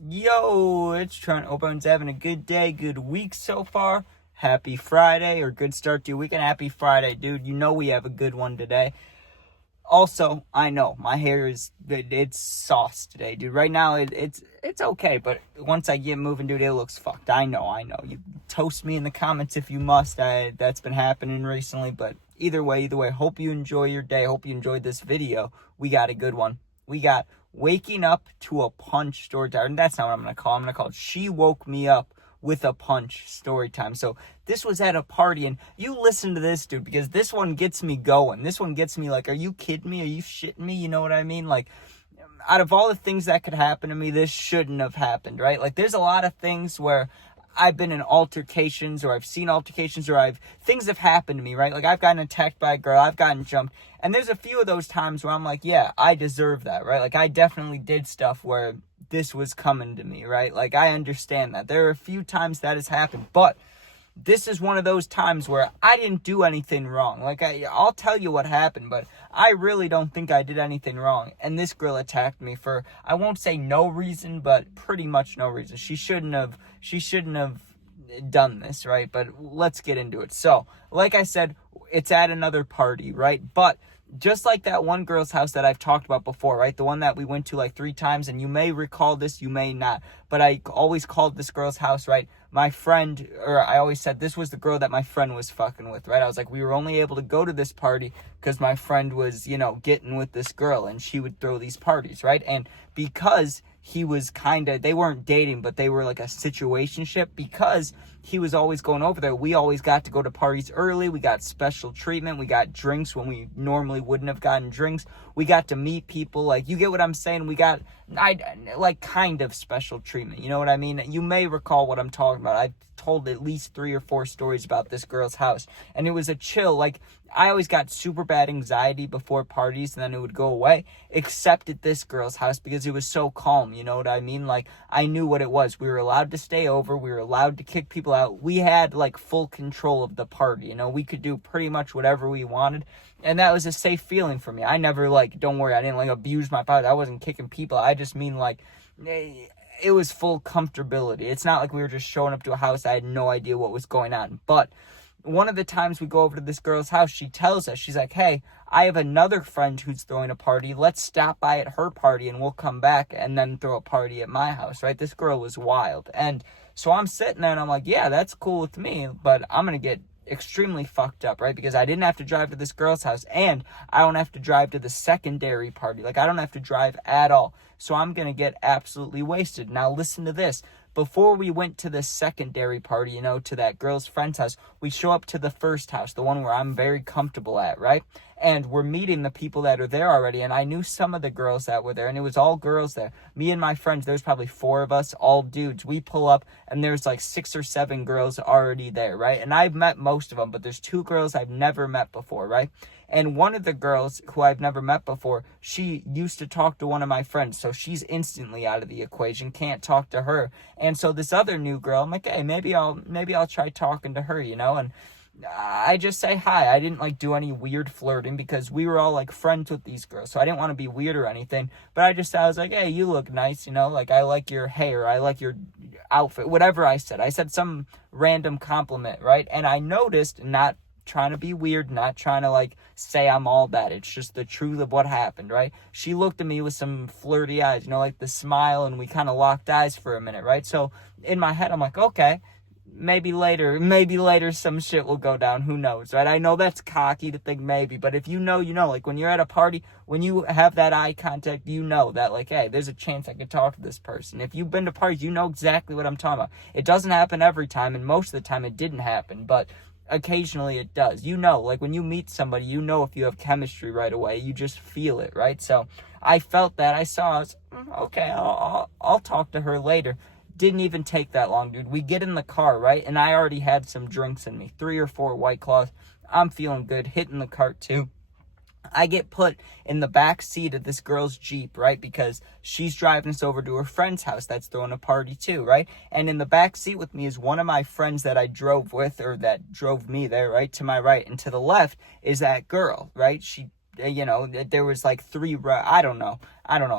Yo, it's Trent. Hope everyone's having a good day, good week so far. Happy Friday, or good start to your weekend. Happy Friday, dude. You know we have a good one today. Also, I know my hair it's sauce today, dude. Right now it's okay, but once I get moving, dude, it looks fucked. I know. You toast me in the comments if you must. That's been happening recently, but either way, hope you enjoy your day. Hope you enjoyed this video. We got a good one. We got waking up to a punch story time. And that's not what I'm gonna call it. I'm gonna call it She Woke Me Up with a Punch story time. So this was at a party, and you listen to this, dude, because this one gets me going. This one gets me like, are you kidding me? Are you shitting me? You know what I mean? Like, out of all the things that could happen to me, this shouldn't have happened, right? Like, there's a lot of things where I've been in altercations, or I've seen altercations, or things have happened to me, right? Like, I've gotten attacked by a girl, I've gotten jumped, and there's a few of those times where I'm like, yeah, I deserve that, right? Like, I definitely did stuff where this was coming to me, right? Like, I understand that. There are a few times that has happened, but this is one of those times where I didn't do anything wrong. Like, I'll tell you what happened, but I really don't think I did anything wrong. And this girl attacked me for, I won't say no reason, but pretty much no reason. She shouldn't have done this, right? But let's get into it. So, like I said, it's at another party, right? But just like that one girl's house that I've talked about before, right? The one that we went to like 3 times, and you may recall this, you may not, but I always called this girl's house, right? My friend, or I always said this was the girl that my friend was fucking with, right? I was like, we were only able to go to this party because my friend was, getting with this girl, and she would throw these parties, right? And because he was they weren't dating, but they were like a situationship, because he was always going over there, we always got to go to parties early. We got special treatment. We got drinks when we normally wouldn't have gotten drinks. We got to meet people. Like, you get what I'm saying? We got, kind of special treatment. You know what I mean? You may recall what I'm talking about. I've told at least 3 or 4 stories about this girl's house, and it was a chill. Like, I always got super bad anxiety before parties, and then it would go away, except at this girl's house, because it was so calm. You know what I mean? Like, I knew what it was. We were allowed to stay over. We were allowed to kick people out. We had, like, full control of the party. We could do pretty much whatever we wanted, and that was a safe feeling for me. I never, don't worry, I didn't, abuse my power. I wasn't kicking people. I just mean, it was full comfortability. It's not like we were just showing up to a house. I had no idea what was going on. But one of the times we go over to this girl's house, she tells us, she's like, hey, I have another friend who's throwing a party. Let's stop by at her party and we'll come back and then throw a party at my house, right? This girl was wild. And so I'm sitting there and I'm like, yeah, that's cool with me, but I'm going to get extremely fucked up, right? Because I didn't have to drive to this girl's house, and I don't have to drive to the secondary party. Like, I don't have to drive at all. So I'm going to get absolutely wasted. Now listen to this. Before we went to the secondary party, to that girl's friend's house, we show up to the first house, the one where I'm very comfortable at, right? And we're meeting the people that are there already, and I knew some of the girls that were there, and it was all girls there. Me and my friends, there's probably 4 of us, all dudes. We pull up, and there's 6 or 7 girls already there, right? And I've met most of them, but there's 2 girls I've never met before, right? And one of the girls who I've never met before, she used to talk to one of my friends, so she's instantly out of the equation, can't talk to her. And so this other new girl, I'm like, hey, maybe I'll try talking to her, and I just say hi. I didn't do any weird flirting, because we were all friends with these girls, so I didn't want to be weird or anything. But I was like, hey, you look nice, I like your hair, I like your outfit, whatever I said some random compliment, right? And I noticed, not trying to be weird, not trying to say I'm all that, it's just the truth of what happened, right? She looked at me with some flirty eyes, the smile, and we kind of locked eyes for a minute, right? So in my head, I'm like, okay, maybe later some shit will go down, who knows, right? I know that's cocky to think maybe, but if you know, when you're at a party, when you have that eye contact, that hey, there's a chance I could talk to this person. If you've been to parties, you know exactly what I'm talking about. It doesn't happen every time, and most of the time it didn't happen, but occasionally it does. When you meet somebody, if you have chemistry right away. You just feel it, right? So I felt that. I was okay, I'll talk to her later. Didn't even take that long, dude. We get in the car, right? And I already had some drinks in me, 3 or 4 White Claws. I'm feeling good, hitting the cart too. I get put in the back seat of this girl's Jeep, right? Because she's driving us over to her friend's house that's throwing a party too, right? And in the back seat with me is one of my friends that I drove with, or that drove me there, right? To my right. And to the left is that girl, right? She there was like I don't know.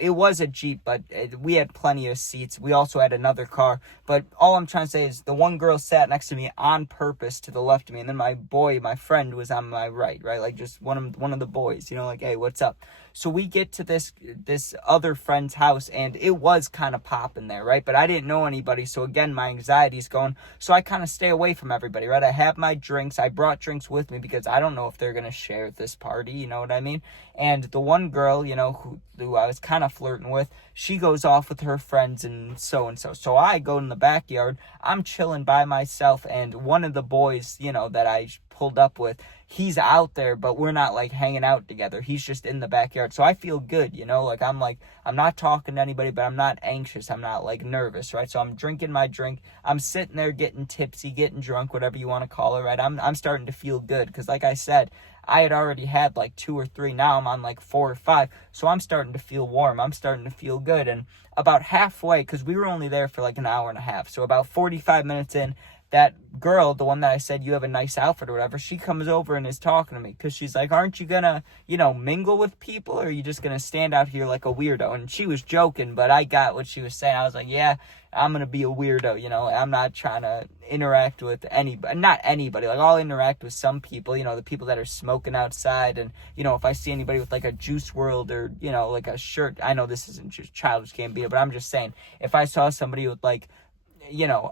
It was a Jeep, but we had plenty of seats. We also had another car. But all I'm trying to say is the one girl sat next to me on purpose to the left of me. And then my friend was on my right? Like just one of the boys, like, hey, what's up? So we get to this other friend's house, and it was kind of popping there, right? But I didn't know anybody. So again, my anxiety's going. So I kind of stay away from everybody, right? I have my drinks. I brought drinks with me because I don't know if they're going to share this party. You know what I mean? And the one girl, who I was kind of flirting with, she goes off with her friends and so. So I go in the backyard. I'm chilling by myself, and one of the boys, that I pulled up with, he's out there, but we're not like hanging out together. He's just in the backyard. So I feel good, I'm not talking to anybody, but I'm not anxious. I'm not like nervous, right? So I'm drinking my drink. I'm sitting there getting tipsy, getting drunk, whatever you want to call it, right? I'm starting to feel good because, like I said, I had already had like 2 or 3. Now I'm on like 4 or 5. So I'm starting to feel warm. I'm starting to feel good. And about halfway, because we were only there for like an hour and a half. So about 45 minutes in, that girl, the one that I said, you have a nice outfit or whatever, she comes over and is talking to me because she's like, aren't you gonna, mingle with people, or are you just gonna stand out here like a weirdo? And she was joking, but I got what she was saying. I was like, yeah, I'm gonna be a weirdo, I'm not trying to interact with anybody, not anybody. Like, I'll interact with some people, the people that are smoking outside, and if I see anybody with like a Juice World or like a shirt, I know this isn't just Childish Gambino, but I'm just saying, if I saw somebody with like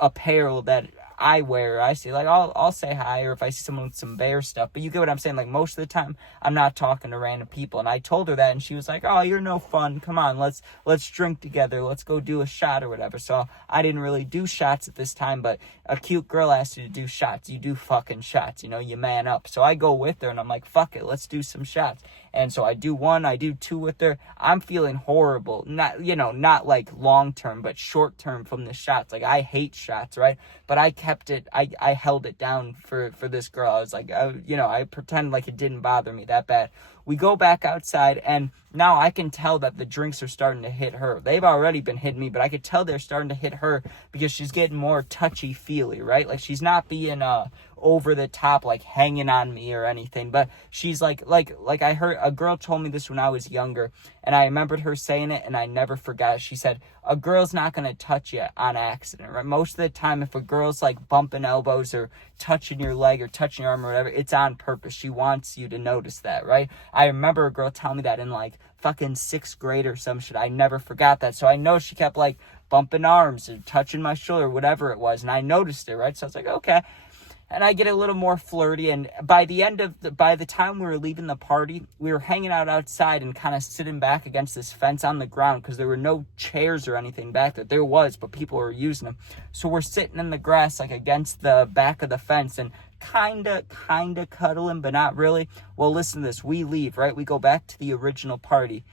apparel that I wear, I see, like, I'll say hi, or if I see someone with some Bear stuff. But you get what I'm saying? Like, most of the time, I'm not talking to random people. And I told her that, and she was like, oh, you're no fun. Come on, let's drink together. Let's go do a shot or whatever. So I didn't really do shots at this time, but a cute girl asked you to do shots. You do fucking shots, you man up. So I go with her, and I'm like, fuck it, let's do some shots. And so I do 1, I do 2 with her. I'm feeling horrible. Not like long term, but short term from the shots. Like, I hate shots, right? But I kept it, I held it down for this girl. I was like, I pretend like it didn't bother me that bad. We go back outside, and now I can tell that the drinks are starting to hit her. They've already been hitting me, but I could tell they're starting to hit her because she's getting more touchy-feely, right? Like, she's not being over the top, like hanging on me or anything, but she's like I heard a girl told me this when I was younger, and I remembered her saying it, and I never forgot it. She said, a girl's not going to touch you on accident, right? Most of the time, if a girl's like bumping elbows or touching your leg or touching your arm or whatever, it's on purpose. She wants you to notice that, right? I remember a girl telling me that in like fucking 6th grade or some shit. I never forgot that. So I know she kept like bumping arms or touching my shoulder, whatever it was, and I noticed it, right? So I was like, okay. And I get a little more flirty, and by the time we were leaving the party, we were hanging out outside and kind of sitting back against this fence on the ground because there were no chairs or anything back there. There was, but people were using them. So we're sitting in the grass, like against the back of the fence, and kind of cuddling, but not really. Well, listen to this. We leave, right? We go back to the original party.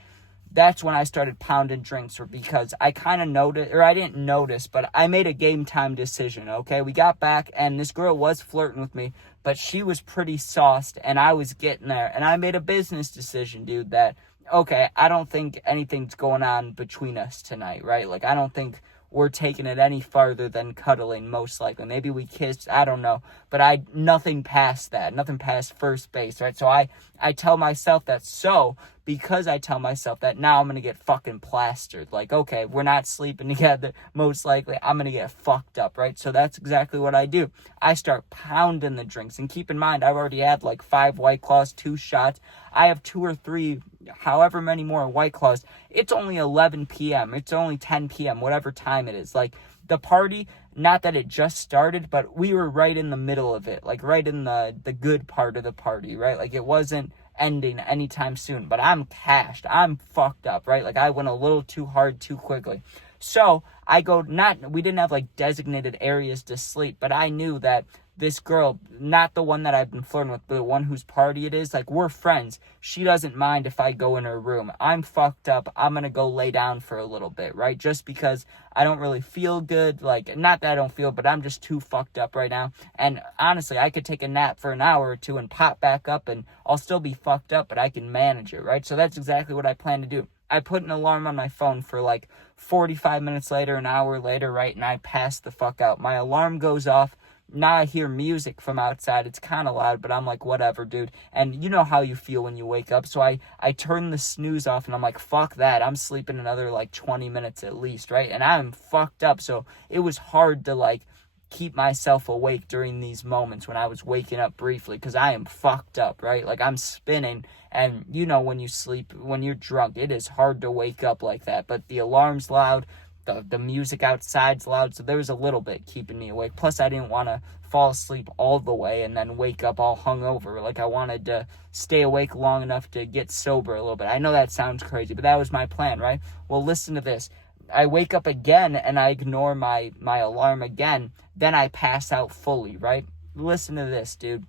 That's when I started pounding drinks, because I kind of noticed, or I didn't notice, but I made a game time decision, okay? We got back, and this girl was flirting with me, but she was pretty sauced, and I was getting there, and I made a business decision, dude, that, okay, I don't think anything's going on between us tonight, right? Like, I don't think we're taking it any farther than cuddling, most likely. Maybe we kissed, I don't know. But nothing past that, nothing past first base, right? So I tell myself that. So because I tell myself that, now I'm going to get fucking plastered. Like, okay, we're not sleeping together, most likely I'm going to get fucked up, right? So that's exactly what I do. I start pounding the drinks. And keep in mind, I've already had like 5 White Claws, 2 shots. I have 2 or 3, however many more White Claws. It's only 11 p.m. It's only 10 p.m., whatever time it is. Like, the party, not that it just started, but we were right in the middle of it. Like, right in the good part of the party, right? Like, it wasn't ending anytime soon, but I'm cashed. I'm fucked up, right? Like, I went a little too hard too quickly. So we didn't have like designated areas to sleep, but I knew that this girl, not the one that I've been flirting with, but the one whose party it is, like, we're friends. She doesn't mind if I go in her room. I'm fucked up. I'm going to go lay down for a little bit, right? Just because I don't really feel good. Like, not that I don't feel, but I'm just too fucked up right now. And honestly, I could take a nap for an hour or 2 and pop back up, and I'll still be fucked up, but I can manage it, right? So that's exactly what I plan to do. I put an alarm on my phone for like 45 minutes later, an hour later, right? And I pass the fuck out. My alarm goes off. Now I hear music from outside. It's kind of loud, but I'm like, whatever, dude. And you know how you feel when you wake up. So I turn the snooze off and I'm like, fuck that. I'm sleeping another like 20 minutes at least, right? And I'm fucked up. So it was hard to like keep myself awake during these moments when I was waking up briefly, because I am fucked up, right? Like I'm spinning, and you know when you sleep, when you're drunk, it is hard to wake up like that. But the alarm's loud, the music outside's loud, so there was a little bit keeping me awake. Plus I didn't want to fall asleep all the way and then wake up all hungover. Like I wanted to stay awake long enough to get sober a little bit. I know that sounds crazy, but that was my plan, right? Well, listen to this. I wake up again and I ignore my alarm again. Then I pass out fully, right? Listen to this, dude.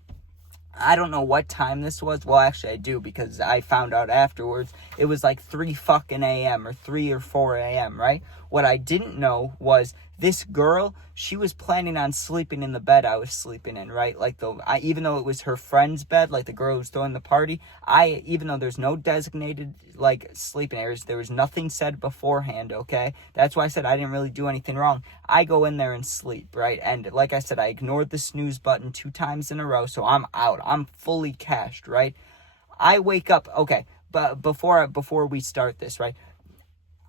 I don't know what time this was. Well, actually I do, because I found out afterwards. It was like 3 fucking a.m. or 3 or 4 a.m., right? What I didn't know was this girl, she was planning on sleeping in the bed I was sleeping in, right? Like even though it was her friend's bed, like the girl who was throwing the party, even though there's no designated like sleeping areas, there was nothing said beforehand, okay? That's why I said I didn't really do anything wrong. I go in there and sleep, right? And like I said, I ignored the snooze button 2 times in a row, so I'm out. I'm fully cashed, right? I wake up, okay, but before we start this, right?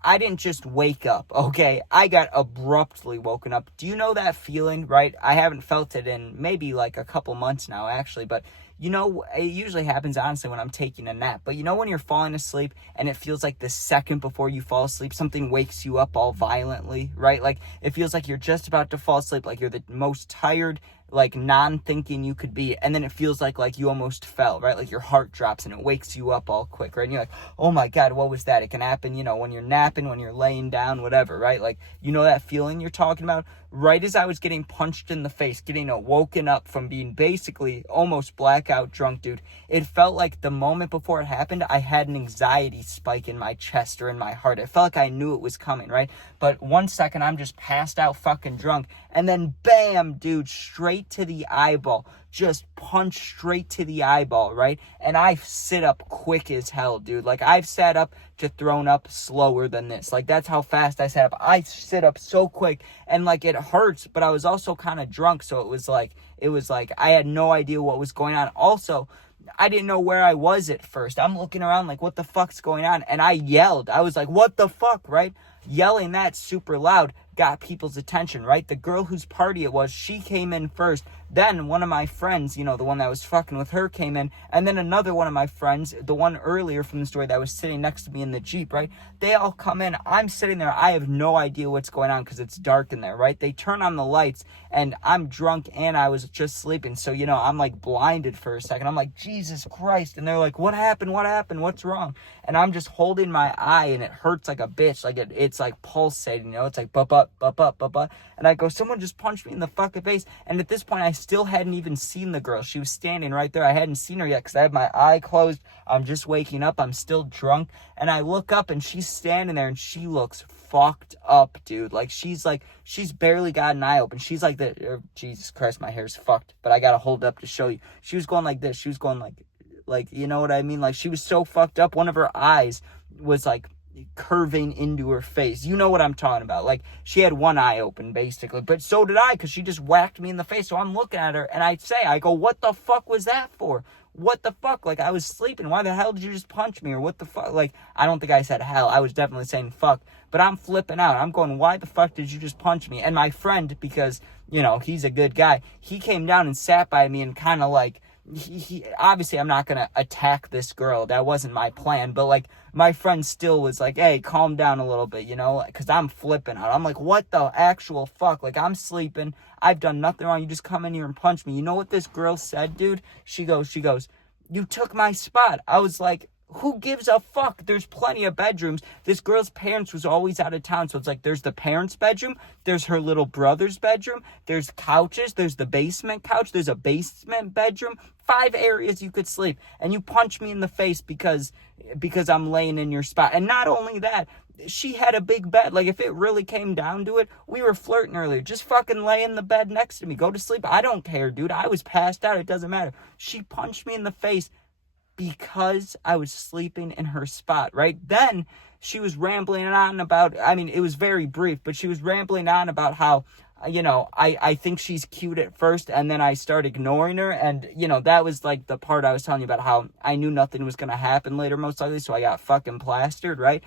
I didn't just wake up, okay? I got abruptly woken up. Do you know that feeling, right? I haven't felt it in maybe like a couple months now, actually, but you know, it usually happens, honestly, when I'm taking a nap. But you know when you're falling asleep and it feels like the second before you fall asleep, something wakes you up all violently, right? Like, it feels like you're just about to fall asleep, like you're the most tired, like non-thinking you could be, and then it feels like you almost fell, right? Like your heart drops and it wakes you up all quick, right? And you're like, oh my God, what was that? It can happen, you know, when you're napping, when you're laying down, whatever, right? Like, you know that feeling you're talking about? Right as I was getting punched in the face, getting woken up from being basically almost blackout drunk, dude, it felt like the moment before it happened, I had an anxiety spike in my chest or in my heart. It felt like I knew it was coming, right? But 1 second, I'm just passed out fucking drunk, and then bam, dude, straight to the eyeball. Just punch straight to the eyeball, right? And I sit up quick as hell, dude. Like, I've sat up to thrown up slower than this. Like, that's how fast I sat up. I sit up so quick, and like, it hurts, but I was also kind of drunk, so it was like I had no idea what was going on. Also, I didn't know where I was at first. I'm looking around like, what the fuck's going on? And I yelled. I was like, what the fuck, right? Yelling that super loud got people's attention, right? The girl whose party it was, she came in first. Then one of my friends, you know, the one that was fucking with her, came in. And then another one of my friends, the one earlier from the story that was sitting next to me in the Jeep, right? They all come in. I'm sitting there. I have no idea what's going on because it's dark in there, right? They turn on the lights and I'm drunk and I was just sleeping. So, you know, I'm like blinded for a second. I'm like, Jesus Christ. And they're like, what happened? What happened? What's wrong? And I'm just holding my eye and it hurts like a bitch. Like it's like pulsating, you know? It's like, bup, bup, bup, bup, bup, bup. And I go, someone just punched me in the fucking face. And at this point, I still hadn't even seen the girl. She was standing right there. I hadn't seen her yet because I had my eye closed. I'm just waking up. I'm still drunk. And I look up and she's standing there and she looks fucked up, dude. Like, she's barely got an eye open. She's like Jesus Christ, my hair's fucked. But I got to hold up to show you. She was going like this. She was going like, you know what I mean? Like, she was so fucked up. One of her eyes was like curving into her face. You know what I'm talking about. Like, she had one eye open basically, but so did I, because she just whacked me in the face. So I'm looking at her and I go, what the fuck was that for? What the fuck? Like, I was sleeping. Why the hell did you just punch me? Or what the fuck? Like, I don't think I said hell. I was definitely saying fuck, but I'm flipping out. I'm going, why the fuck did you just punch me? And my friend, because, you know, he's a good guy, he came down and sat by me and kind of like, he obviously, I'm not gonna attack this girl. That wasn't my plan. But like, my friend still was like, hey, calm down a little bit, you know, because I'm flipping out. I'm like, what the actual fuck? Like, I'm sleeping. I've done nothing wrong. You just come in here and punch me. You know what this girl said, dude? She goes, you took my spot. I was like, who gives a fuck? There's plenty of bedrooms. This girl's parents was always out of town. So it's like, there's the parents' bedroom. There's her little brother's bedroom. There's couches. There's the basement couch. There's a basement bedroom. 5 areas you could sleep. And you punch me in the face because I'm laying in your spot. And not only that, she had a big bed. Like, if it really came down to it, we were flirting earlier. Just fucking lay in the bed next to me. Go to sleep. I don't care, dude. I was passed out. It doesn't matter. She punched me in the face because I was sleeping in her spot, right? Then she was rambling on about, I mean, it was very brief, but she was rambling on about how I think she's cute at first, and then I start ignoring her, and, that was, like, the part I was telling you about, how I knew nothing was gonna happen later, most likely, so I got fucking plastered, right?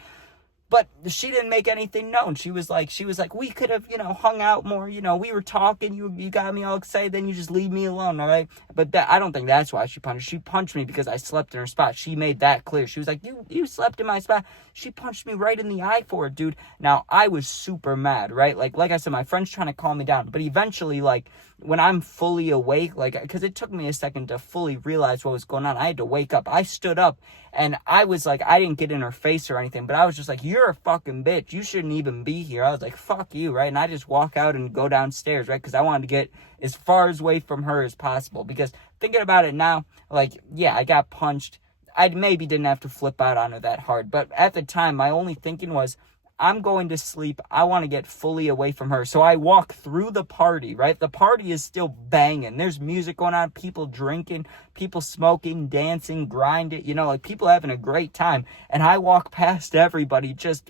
But she didn't make anything known. She was like, we could have, hung out more. We were talking. You got me all excited. Then you just leave me alone, all right? But I don't think that's why she punched. She punched me because I slept in her spot. She made that clear. She was like, you slept in my spot. She punched me right in the eye for it, dude. Now, I was super mad, right? Like I said, my friend's trying to calm me down. But eventually, like, when I'm fully awake, like, because it took me a second to fully realize what was going on. I had to wake up. I stood up, and I was like, I didn't get in her face or anything, but I was just like, you're a fucking bitch. You shouldn't even be here. I was like, fuck you, right? And I just walk out and go downstairs, right? Because I wanted to get as far away from her as possible. Because thinking about it now, like, yeah, I got punched. I maybe didn't have to flip out on her that hard. But at the time, my only thinking was, I'm going to sleep. I want to get fully away from her. So I walk through the party, right? The party is still banging. There's music going on, people drinking, people smoking, dancing, grinding, like people having a great time. And I walk past everybody just,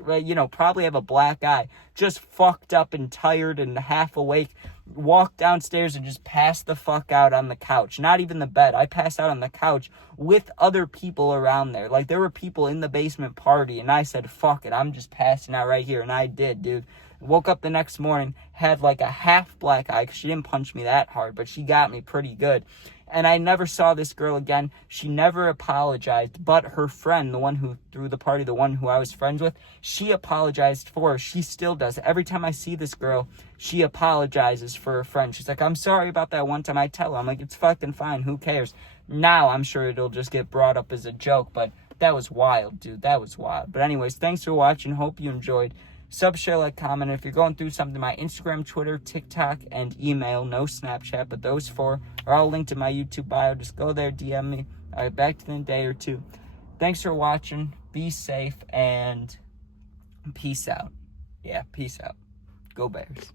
probably have a black eye, just fucked up and tired and half awake. Walk downstairs and just pass the fuck out on the couch. Not even the bed. I passed out on the couch with other people around there. Like, there were people in the basement party, and I said, fuck it, I'm just passing out right here. And I did, dude. Woke up the next morning, had like a half black eye, because she didn't punch me that hard, but she got me pretty good. And I never saw this girl again. She never apologized, but her friend, the one who threw the party, the one who I was friends with, she apologized for her. She still does. Every time I see this girl, she apologizes for her friend. She's like, I'm sorry about that one time. I tell her, I'm like, it's fucking fine. Who cares? Now I'm sure it'll just get brought up as a joke, but that was wild, dude. That was wild. But anyways, thanks for watching. Hope you enjoyed. Sub, share, like, comment. If you're going through something, my Instagram, Twitter, TikTok, and email, no Snapchat, but those 4 are all linked in my YouTube bio. Just go there, DM me. I'll get back to you in a day or 2. Thanks for watching. Be safe, and peace out. Yeah, peace out. Go Bears.